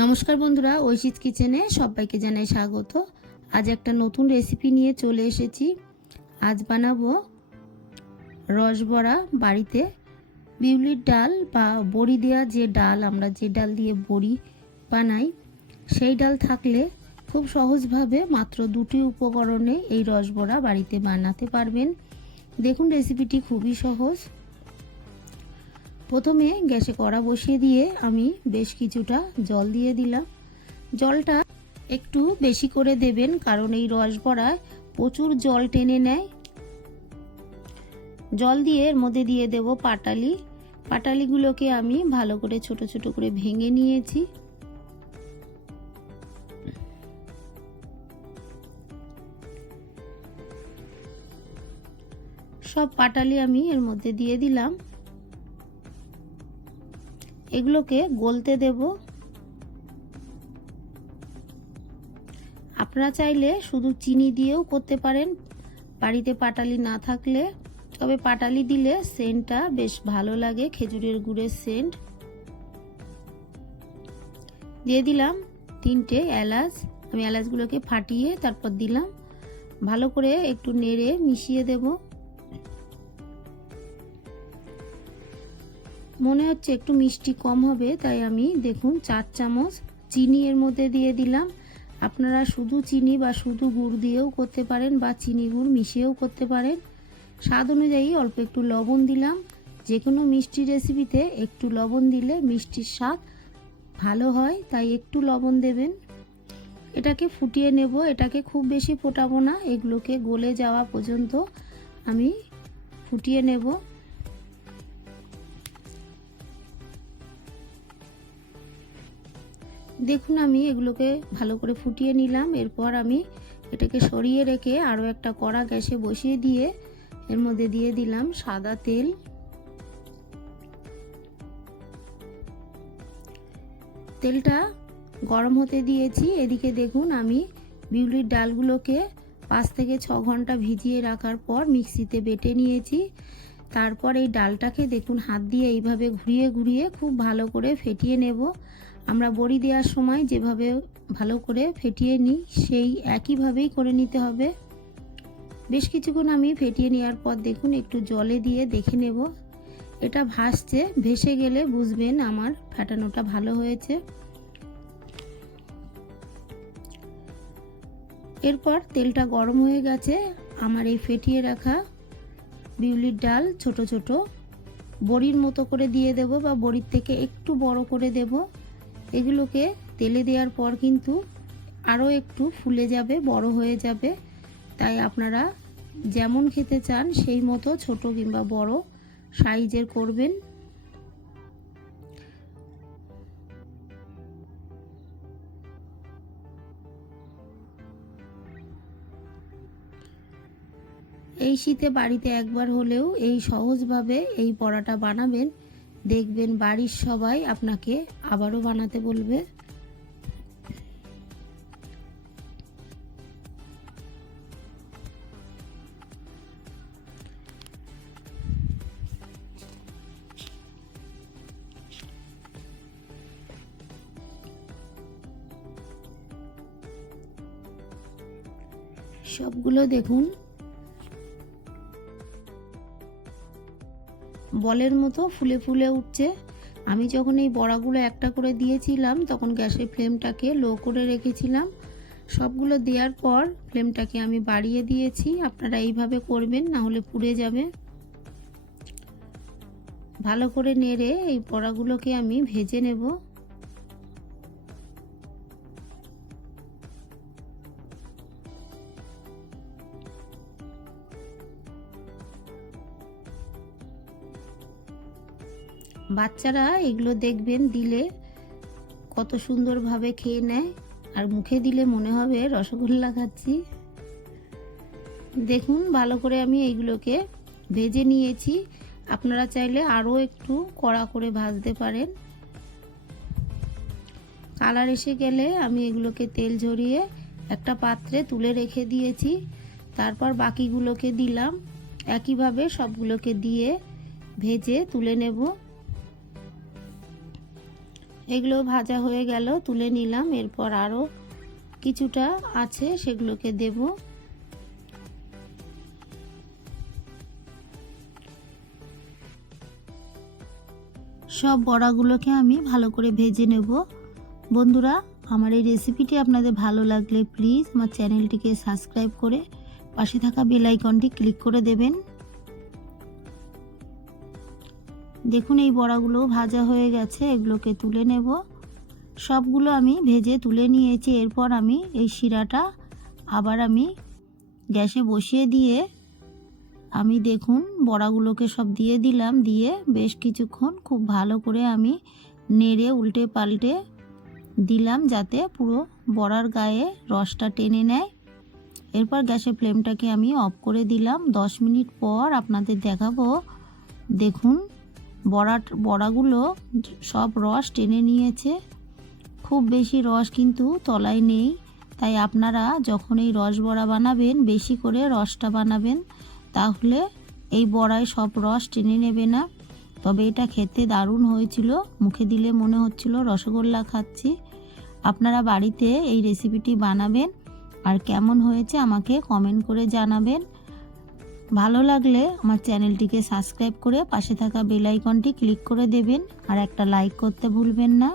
নমস্কার বন্ধুরা, ঐশিত কিচেনে সবাইকে জানাই স্বাগত। আজ একটা নতুন রেসিপি নিয়ে চলে এসেছি। আজ বানাবো রসবড়া বাড়িতে। বিউলির ডাল বা বড়ি দেওয়া যে ডাল, আমরা যে ডাল দিয়ে বড়ি বানাই, সেই ডাল থাকলে খুব সহজভাবে মাত্র দুটি উপকরণে এই রসবড়া বাড়িতে বানাতে পারবেন। দেখুন রেসিপিটি খুবই সহজ। প্রথমে গ্যাসে কড়া বসিয়ে দিয়ে আমি বেশ কিছুটা জল দিয়ে দিলাম। জলটা একটু বেশি করে দেবেন, কারণ এই রস বড়ায় প্রচুর জল টেনে নেয়। জল দিয়ে এর মধ্যে দিয়ে দেব পাটালি। পাটালিগুলোকে আমি ভালো করে ছোট ছোট করে ভেঙে নিয়েছি। সব পাটালি আমি এর মধ্যে দিয়ে দিলাম। এগুলোকে গলতে দেব। আপনারা চাইলে শুধু চিনি দিয়েও করতে পারেন। বাড়িতে পাটালি না থাকলে। তবে পাটালি দিলে সেন্টটা বেশ ভালো লাগে, খেজুরের গুড়ের সেন্ট। দিয়ে দিলাম তিনটে এলাচ। আমি এলাচগুলোকে ফাটিয়ে তারপর দিলাম। ভালো করে একটু নেড়ে মিশিয়ে দেবো। মনে হচ্ছে একটু মিষ্টি কম হবে, তাই আমি দেখুন চার চামচ চিনি এর মধ্যে দিয়ে দিলাম। আপনারা শুধু চিনি বা শুধু গুড় দিয়েও করতে পারেন বা চিনি গুড় মিশিয়েও করতে পারেন। স্বাদ অনুযায়ী অল্প একটু লবণ দিলাম। যে কোনো মিষ্টি রেসিপিতে একটু লবণ দিলে মিষ্টির স্বাদ ভালো হয়, তাই একটু লবণ দেবেন। এটাকে ফুটিয়ে নেব, এটাকে খুব বেশি ফোটাবো না, এগুলোকে গলে যাওয়া পর্যন্ত আমি ফুটিয়ে নেব। দেখুন আমি এগুলোকে ভালো করে ফুটিয়ে নিলাম। এরপর আমি এটাকে সরিয়ে রেখে আরও একটা কড়া গ্যাসে বসিয়ে দিয়ে এর মধ্যে দিয়ে দিলাম সাদা তেল। তেলটা গরম হতে দিয়েছি। এদিকে দেখুন আমি বিউলির ডালগুলোকে পাঁচ থেকে ছ ঘণ্টা ভিজিয়ে রাখার পর মিক্সিতে বেটে নিয়েছি। তারপর এই ডালটাকে দেখুন হাত দিয়ে এইভাবে ঘুরিয়ে ঘুরিয়ে খুব ভালো করে ফেটিয়ে নেব। আমরা বড়ি দেওয়ার সময় যেভাবে ভালো করে ফেটিয়ে নিই, সেই একইভাবেই করে নিতে হবে। বেশ কিছুক্ষণ আমি ফেটিয়ে নেওয়ার পর দেখুন, একটু জলে দিয়ে দেখে নেব। এটা ভাসছে ভেসে গেলে বুঝবেন আমার ফেটানোটা ভালো হয়েছে। এরপর তেলটা গরম হয়ে গেছে। আমার এই ফেটিয়ে রাখা বিউলির ডাল ছোট ছোট বড়ির মতো করে দিয়ে দেব বা বড়ির থেকে একটু বড় করে দেব। এগুলোকে তেলে দেওয়ার পর কিন্তু আরও একটু ফুলে যাবে, বড় হয়ে যাবে। তাই আপনারা যেমন খেতে চান সেই মতো ছোট কিংবা বড় সাইজের করবেন। এই শীতে বাড়িতে একবার হলেও এই সহজভাবে এই পড়াটা বানাবেন। দেখবেন বাড়ির সবাই আপনাকে আবারও বানাতে বলবে। সবগুলো দেখুন। বলের মতো ফুলে ফুলে উঠছে। আমি যখন এই বড়াগুলো একটা করে দিয়েছিলাম, তখন গ্যাসের ফ্লেমটাকে লো করে রেখেছিলাম। সবগুলো দেওয়ার পর ফ্লেমটাকে আমি বাড়িয়ে দিয়েছি। আপনারা এইভাবে করবেন, না হলে পুড়ে যাবে। ভালো করে নেড়ে এই বড়াগুলোকে আমি ভেজে নেব। বাচ্চারা এগুলো দেখবেন দিলে কত সুন্দরভাবে খেয়ে নেয়। আর মুখে দিলে মনে হবে রসগোল্লা খাচ্ছি। দেখুন, ভালো করে আমি এইগুলোকে ভেজে নিয়েছি। আপনারা চাইলে আরও একটু কড়া করে ভাজতে পারেন। কালার এসে গেলে আমি এগুলোকে তেল ঝরিয়ে একটা পাত্রে তুলে রেখে দিয়েছি। তারপর বাকিগুলোকে দিলাম। একইভাবে সবগুলোকে দিয়ে ভেজে তুলে নেব। এগুলো ভাজা হয়ে গেল, তুলে নিলাম। এরপর আরও কিছুটা আছে, সেগুলোকে দেব। সব বড়াগুলোকে আমি ভালো করে ভেজে নেব। বন্ধুরা, আমার এই রেসিপিটি আপনাদের ভালো লাগলে প্লিজ আমার চ্যানেলটিকে সাবস্ক্রাইব করে পাশে থাকা বেল আইকনটি ক্লিক করে দেবেন। দেখুন এই বড়াগুলো ভাজা হয়ে গেছে, এগুলোকে তুলে নেব। সবগুলো আমি ভেজে তুলে নিয়েছি। এরপর আমি এই শিরাটা আবার আমি গ্যাসে বসিয়ে দিয়ে আমি দেখুন বড়াগুলোকে সব দিয়ে দিলাম। দিয়ে বেশ কিছুক্ষণ খুব ভালো করে আমি নেড়ে উল্টে পাল্টে দিলাম যাতে পুরো বড়ার গায়ে রসটা টেনে নেয়। এরপর গ্যাসের ফ্লেমটাকে আমি অফ করে দিলাম। দশ মিনিট পর আপনাদের দেখাবো। দেখুন বড়া বড়াগুলো সব রস টেনে নিয়েছে। খুব বেশি রস কিন্তু তলায় নেই। তাই আপনারা যখন এই রস বড়া বানাবেন, বেশি করে রসটা বানাবেন, তাহলে এই বড়ায় সব রস টেনে নেবে না। তবে এটা খেতে দারুণ হয়েছিল। মুখে দিলে মনে হচ্ছিল রসগোল্লা খাচ্ছি। আপনারা বাড়িতে এই রেসিপিটি বানাবেন। আর কেমন হয়েছে আমাকে কমেন্ট করে জানাবেন। ভালো লাগলে আমার চ্যানেলটিকে সাবস্ক্রাইব করে পাশে থাকা বেল আইকনটি ক্লিক করে দেবেন আর একটা লাইক করতে ভুলবেন না।